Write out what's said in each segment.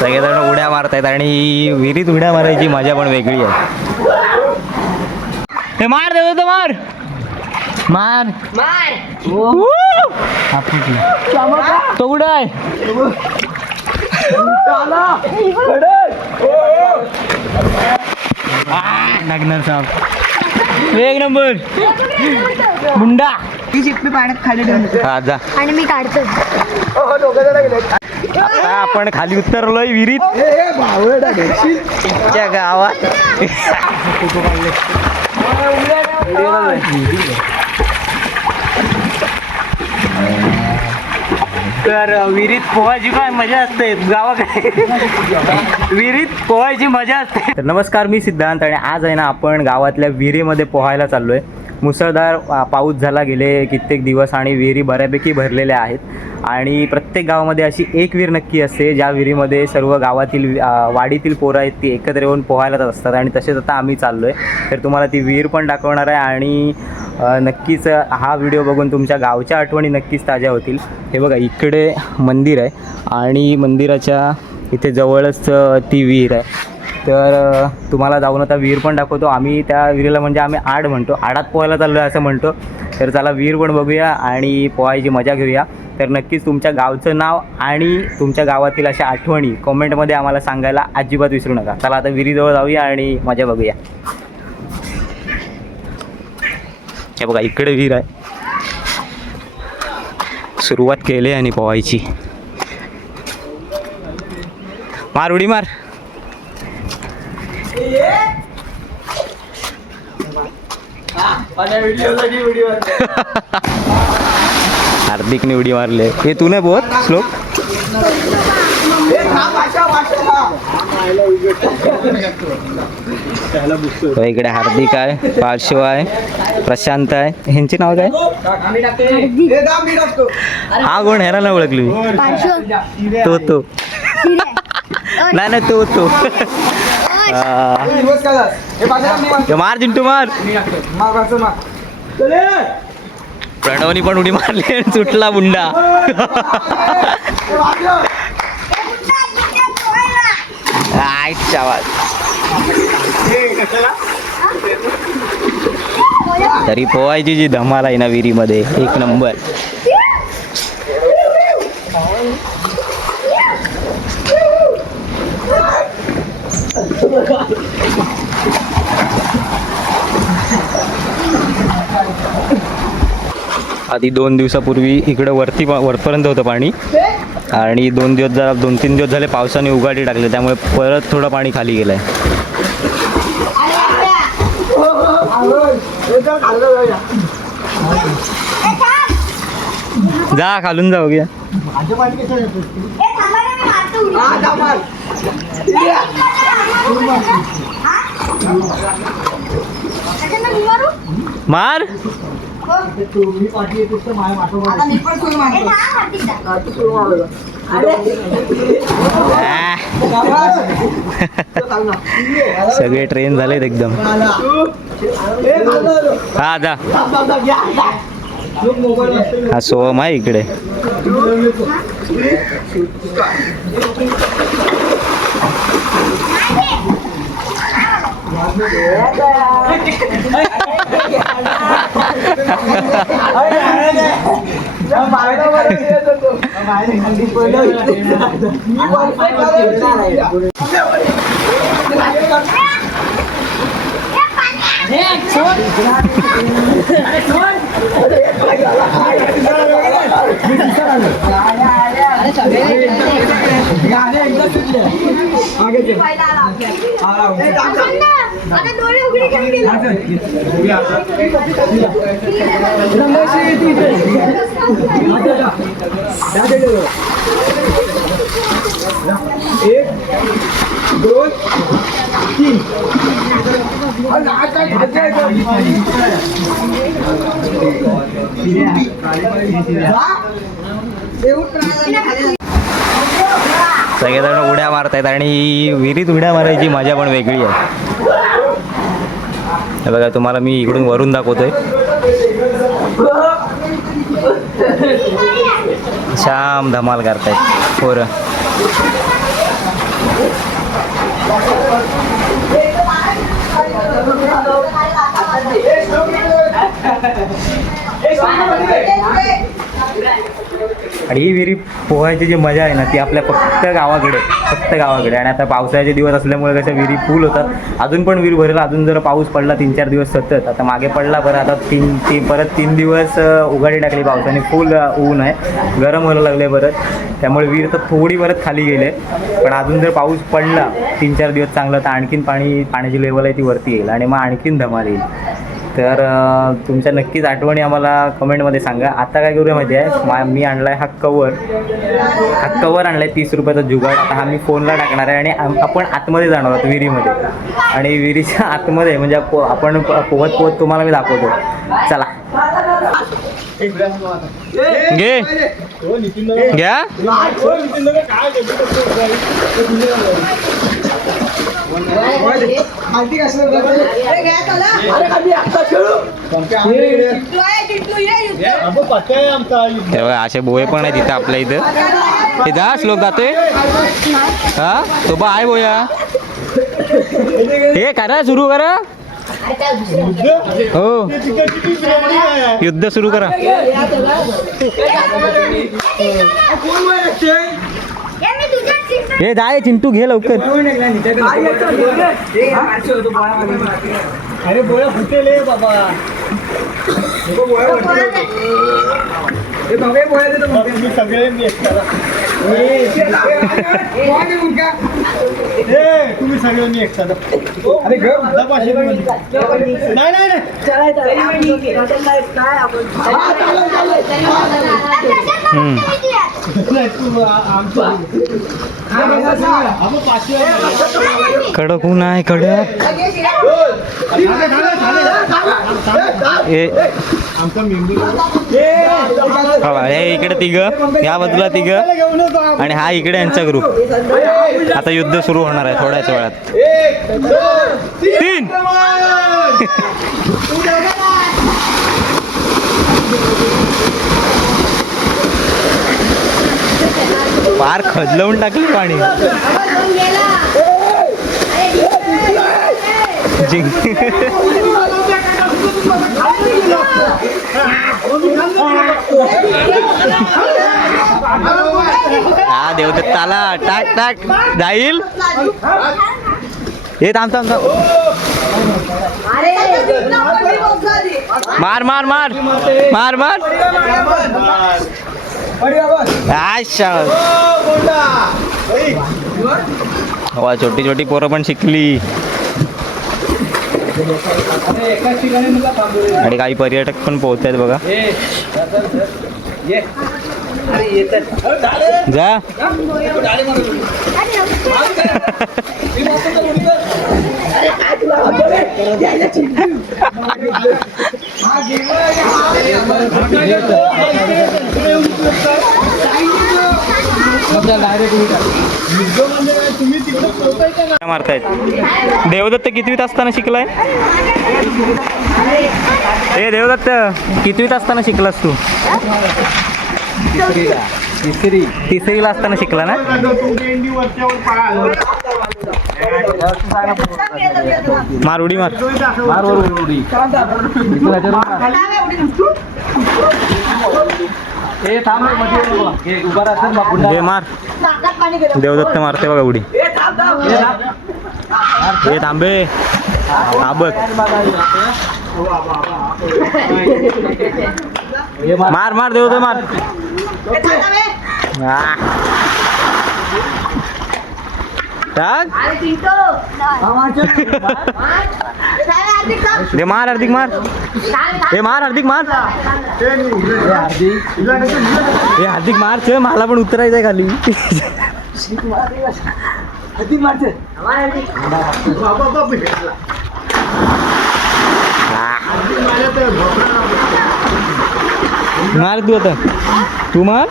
सगळेजण उड्या मारतायत आणि विहिरीत उड्या मारायची मजा पण वेगळी आहे. हे मार देतो तो मार मार मार. तो कुठं आहे? लागणार साहेब एक नंबर मुंडा. ती चिप्पी पाण्यात खाली ठेवून हा जा. आणि मी काढतो. आता आपण खाली उतरलोय विहिरीत च्या गावात. तर विहिरीत पोहायची काय मजा असते गावाकडे. विहिरीत पोहायची मजा असते. तर नमस्कार, मी सिद्धांत आणि आज आहे ना आपण गावातल्या विहिरीमध्ये पोहायला चाललोय. मुसळधार पाऊस झाला गेले कित्येक दिवस आणि विहिरी बऱ्यापैकी भरलेल्या आहेत आणि प्रत्येक गावामध्ये अशी एक विहीर नक्की असते ज्या विहिरीमध्ये सर्व गावातील वाडीतील पोरं आहेत ती एकत्र येऊन पोहायला असतात. आणि तसेच आता आम्ही चाललो आहे, तर तुम्हाला ती विहीर पण दाखवणार आहे आणि नक्कीच हा व्हिडिओ बघून तुमच्या गावच्या आठवणी नक्कीच ताज्या होतील. हे बघा इकडे मंदिर आहे आणि मंदिराच्या इथे जवळच ती विहीर आहे. तर तुम्हाला जाऊन आता विहीर पण दाखवतो. आम्ही त्या विहिरीला म्हणजे आम्ही आड म्हणतो, आडात पोहायला चाललो आहे असं म्हणतो. तर चला विहीर पण बघूया आणि पोहायची मजा घेऊया. तर नक्कीच तुमच्या गावचं नाव आणि तुमच्या गावातील अशा आठवणी कॉमेंटमध्ये आम्हाला सांगायला अजिबात विसरू नका. चला आता विहिरीजवळ जाऊया आणि मजा बघूया. हे बघा इकडे विहीर आहे. सुरुवात केली आणि पोहायची. मार उडी मार. हार्दिकने उडी मारले. हे तू नाही पोहत श्लोक? इकडे हार्दिक आहे, पार्श्व आहे, प्रशांत आहे. ह्यांचे नाव काय? हा कोण? ह्याला नाही ओळखली मी. तो नाही नाही तो मार चिंटू मार. प्रणवनी पण उडी मारली, सुटला बुंडा. आवाज तरी पोहायची जी धमाल आहे ना विहिरीमध्ये एक नंबर. आधी 2 दिवसापूर्वी इकडं वरपर्यंत होतं पाणी आणि 2-3 दिवस झाले पावसाने उघाडी टाकले, त्यामुळे परत थोडं पाणी खाली गेलंय. जा खालून जाऊ घ्या. मार. सगळे ट्रेन झालेत एकदम. हा जा. हा सोहम आहे इकडे. सगळेजण उड्या मारतायत आणि विहिरीत उड्या मारायची मजा पण वेगळी आहे. हे बघा तुम्हाला मी इकडून वरून दाखवतोय. शाम धमाल करतायत पोरं. आणि ही विहीर पोहायची जी मजा आहे ना ती आपल्या फक्त गावाकडे आणि आता पावसाळ्याचे दिवस असल्यामुळे कसं विहिरी फुल होतात. अजून पण विहीर भरेल. अजून जर पाऊस पडला 3-4 दिवस सतत, आता मागे पडला बरं, आता परत 3 दिवस उघाडी टाकली पावसाने, फुल ऊन आहे, गरम व्हायला लागले परत. त्यामुळे विहीर तर थोडी परत खाली गेले. पण अजून जर पाऊस पडला 3-4 दिवस चांगलं तर आणखीन पाण्याची लेवल आहे ती वरती येईल आणि मग आणखीन धमाल येईल. तर तुमच्या नक्कीच आठवणी आम्हाला कमेंटमध्ये सांगा. आता काय करूया माहिती आहे, मी आणला आहे हा कवर आणला आहे 30 रुपयाचा जुगाड. आता हा मी फोनला टाकणार आहे आणि आपण आतमध्ये जाणार आहोत विहिरीमध्ये. आणि विहिरीच्या आतमध्ये म्हणजे आपण पोहत तुम्हाला मी दाखवतो. चला घे घ्या. असे बोये पण आहे तिथं आपल्या इथं. हे जा श्लोक जातोय हा तो बा आहे बोया. हे करा सुरू करा. हो युद्ध सुरू करा. हे जाय चिंटू घे लवकर. अरे बोया फुटेल बाबा. सगळे तुम्ही सगळ्यांनी एक साधा. अरे कडक ऊन आहे कडक. हे इकडे तिघ, या बाजूला तिघ आणि हा इकडे यांचा ग्रुप. आता युद्ध सुरू होणार आहे थोड्याच वेळात. 3 फार खजलवून टाकली पाणी. हा देवदत्ताला टाक टाक जाईल. हे थांब थांब थांब. मार मार मार मार मार. छोटी छोटी पोरं पण शिकली. आणि काही पर्यटक पण पोहोचत आहेत बघा. जा मारतायत. देवदत्त कितवीत असताना शिकलाय? हे देवदत्त कितवीत असताना शिकलास तू? तिसरीला असताना शिकला ना? मार उडी मार. मार उडी. मार. देवदत्त मारते बघा उडी. हे थांबे. आबक मार मार देवदत्त मार. टाक. दे मार हार्दिक मार. हे मार हार्दिक मार. हे हार्दिक मार. चल मला पण उतरायचंय खाली. मार तू आता. तू मार.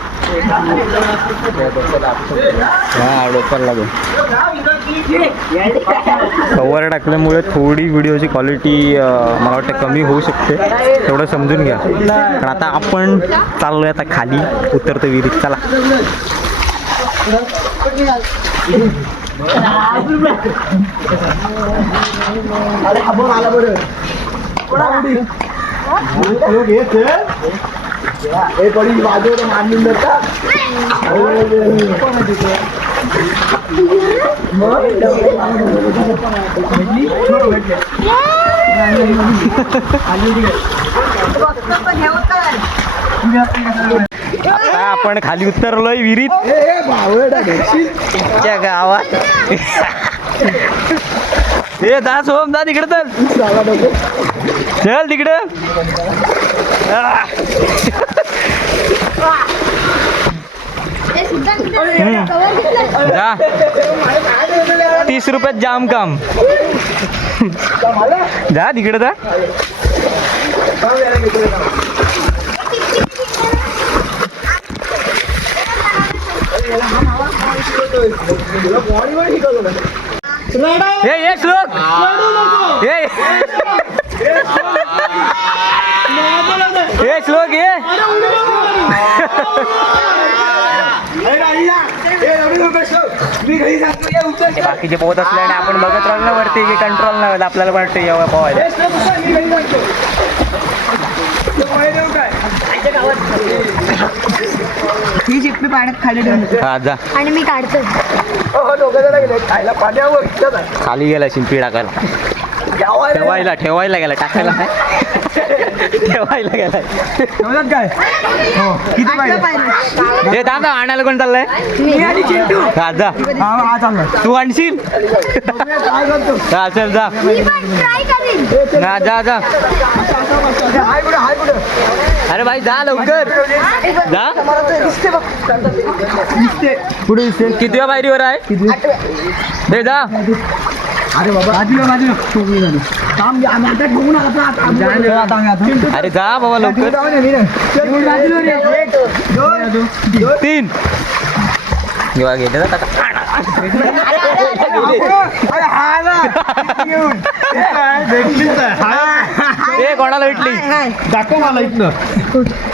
हा डोक्याला लागेल. कव्हर टाकल्यामुळे थोडी व्हिडिओची क्वालिटी मला वाटतं कमी होऊ शकते, तेवढं समजून घ्या. पण आता आपण चाललोय आता खाली, उतरतो विहिरीत. चला. अरे हा बघ आला बरं हे पडी बाजूला मांडून देता आता आपण खाली उतरलोय विहिरीत त्या गावात. हे दास होम जा तिकडे चल तिकडं. जा 30 रुपयात जाम काम. जा तिकडे जा. ये श्लोक ये श्लोक ये बाकीचे पोहत असल्याने आपण बघत राहिलो ना वरती की कंट्रोल नाही होत आपल्याला वाटतं यावं पोहायला. ही चिप्पी पाण्यात खाली ठेवून हा जा. आणि मी काढतो. खायला पाण्यावर खाली गेला शिंपी टाकायला. ठेवायला गेला टाकायला नाही. ठेवायला गेलाय. काय किती पाहिजे हे थांब ना, आणायला कोण चाललंय? हा जा. हा चालला तू आणशील? हा चल जा. मी पण ट्राय करीन. हा जा जा. अरे भाई जा लवकर जा. पुढे किती पायरीवर आहे? हे जा. अरे बाबा काम आता ठेवून अरे जा बाबा लवकर. 3 घेवा घेते जा टाका. ए कोणाला भेटली? दाखव मला इथनं.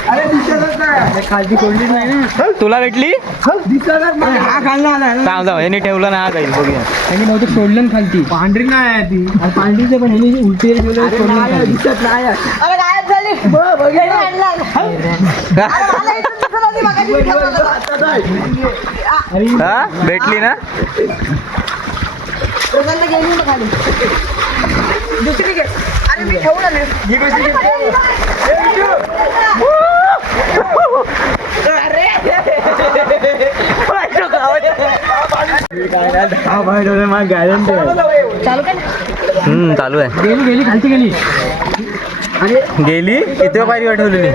अरे दिसतच नाही खालची कोंडीच नाही ना. तुला भेटली? दिसतच नाही. हा खाल्ला आला सांग जाऊ यांनी ठेवलं ना, हा जाईल बघूया. त्यांनी बहुतेक सोडलं ना खालती. पांढरी नाही आहे ती. पांढरीचं पण ह्यांनी उलटी ठेवलं सोडलं दिसत नाही. अरे गायब झाली हा भेटली ना? गेली ना खाली दुसरी घे. अरे मी ठेवून आले. चालू काय चालू आहे. गेली खालती गेली. गेली किती पायरी वाठवलेली?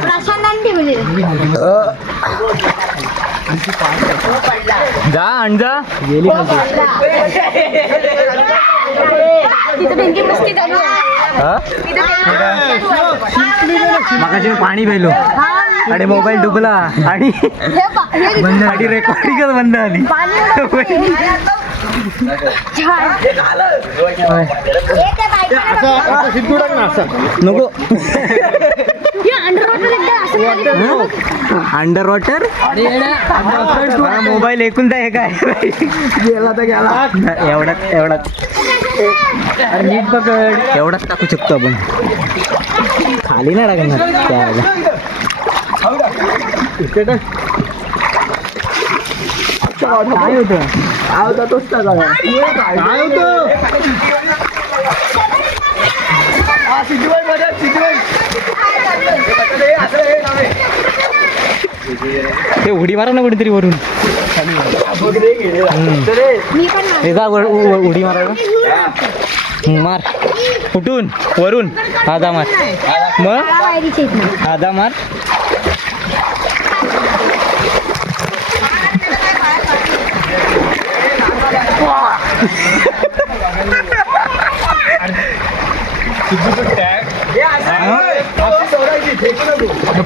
प्रशांतांनी ठेवली. जा आण जा. गेली खालती. तिथं भेंडी मस्ती चालू आहे. हा मगाशी मी पाणी प्यायलो आणि मोबाईल डुबला आणि आणि रेकॉर्डिंगच बंद झाली. नको अंडर वॉटर मोबाईल ऐकून द्या. हे काय गेला तर गेला. एवढाच नीट पकड. एवढाच टाकू शकतो आपण. खाली नाही टाकणार त्यावेळेला. काय होतं? काय होता तोच काय होतं? ते उडी मारा ना कुठेतरी वरून. मी पण हे जा उडी मारायला. मार कुठून? वरून. हा जा मार. मग वायरीचे आहेत ना. हा जा मार.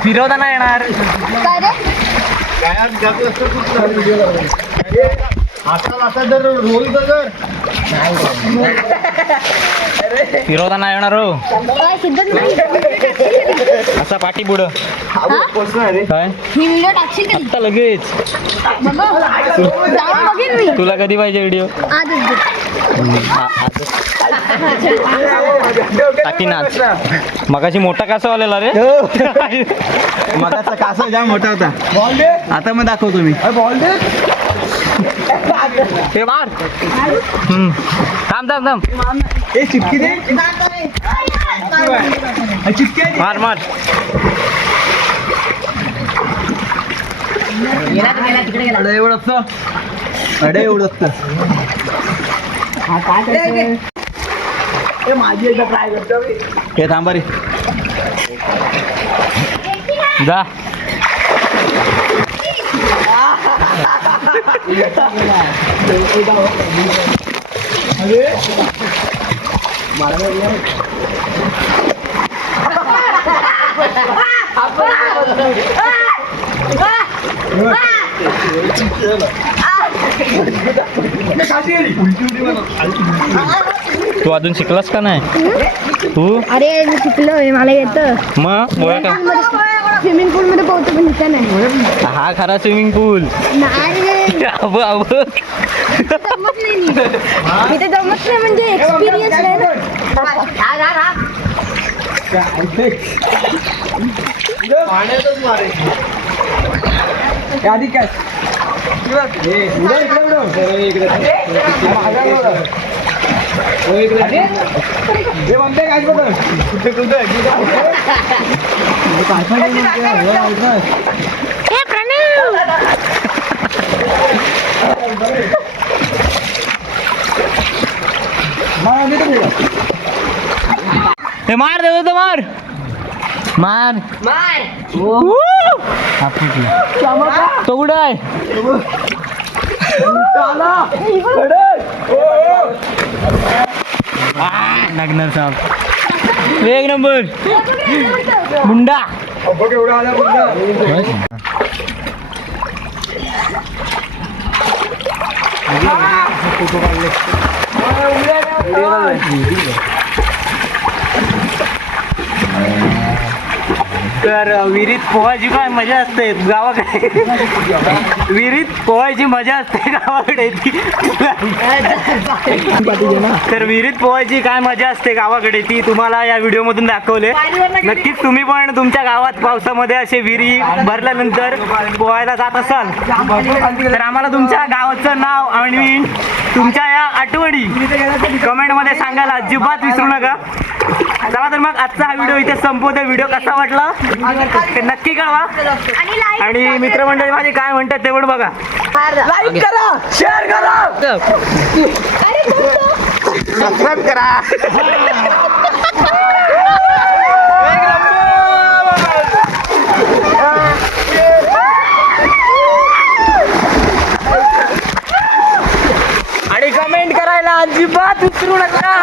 फिरवता नाही येणार. काय रे? असा जर रोल जर फिरवताना येणार हो काय सिद्धच नाही असा पाठी पुढं काय मी व्हिडिओ टाकशील कधी आता लगेच बघ जाऊन बघेन मी तुला कधी पाहिजे व्हिडिओ टाकी नाच मगाशी मोठा कासा आलेला रे मगाचा कासा जाम मोठा होता. आता मग दाखवतो मी. ते मार थांब थांब थांब ए चिपकी दे. चिपकी आहे. मार मार अडे एवढं असतं. अडे एवढं असतं. माझी एकदा ट्राय करतो. हे थांबा रे. जा तू अजून शिकलास का नाही तू अरे मी शिकलोय मला येतं मग बोया का स्विमिंग पूल मध्ये पोहतो पण इथं नाही हा खरा स्विमिंग पूल नाही रे, अब अब जमत नाही मी इथे जमत नाही म्हणजे एक्सपिरियन्स नाही ना आधी काय हे प्रणव हे मार देतो तो मार मार Woo! हा फुटला तो कुठं आहे लागणार साहेब एक नंबर मुंडा तर विहिरीत पोहायची काय मजा असते गावाकडे विहिरीत पोहायची मजा असते गावाकडे ती तर विहिरीत पोहायची काय मजा असते गावाकडे ती तुम्हाला या व्हिडिओमधून दाखवले नक्कीच तुम्ही पण तुमच्या गावात पावसामध्ये असे विहिरी भरल्यानंतर पोहायला जात असाल तर आम्हाला तुमच्या गावाचं नाव आणि तुमच्या या आठवणी कमेंटमध्ये सांगायला अजिबात विसरू नका. चला तर मग आजचा हा व्हिडिओ इथे संपवतो. व्हिडिओ कसा वाटला ते नक्की कळवा आणि मित्रमंडळी माझे काय म्हणतात ते पण बघा. लाईक करा, शेअर करा, सबस्क्राईब करा. आणि कमेंट करायला अजिबात विसरू नका.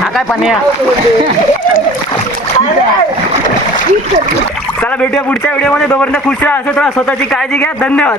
हा काय पाणी चला भेटूया पुढच्या व्हिडिओमध्ये. तोपर्यंत खुश राहा, असंच राहा, स्वतःची काळजी घ्या. धन्यवाद.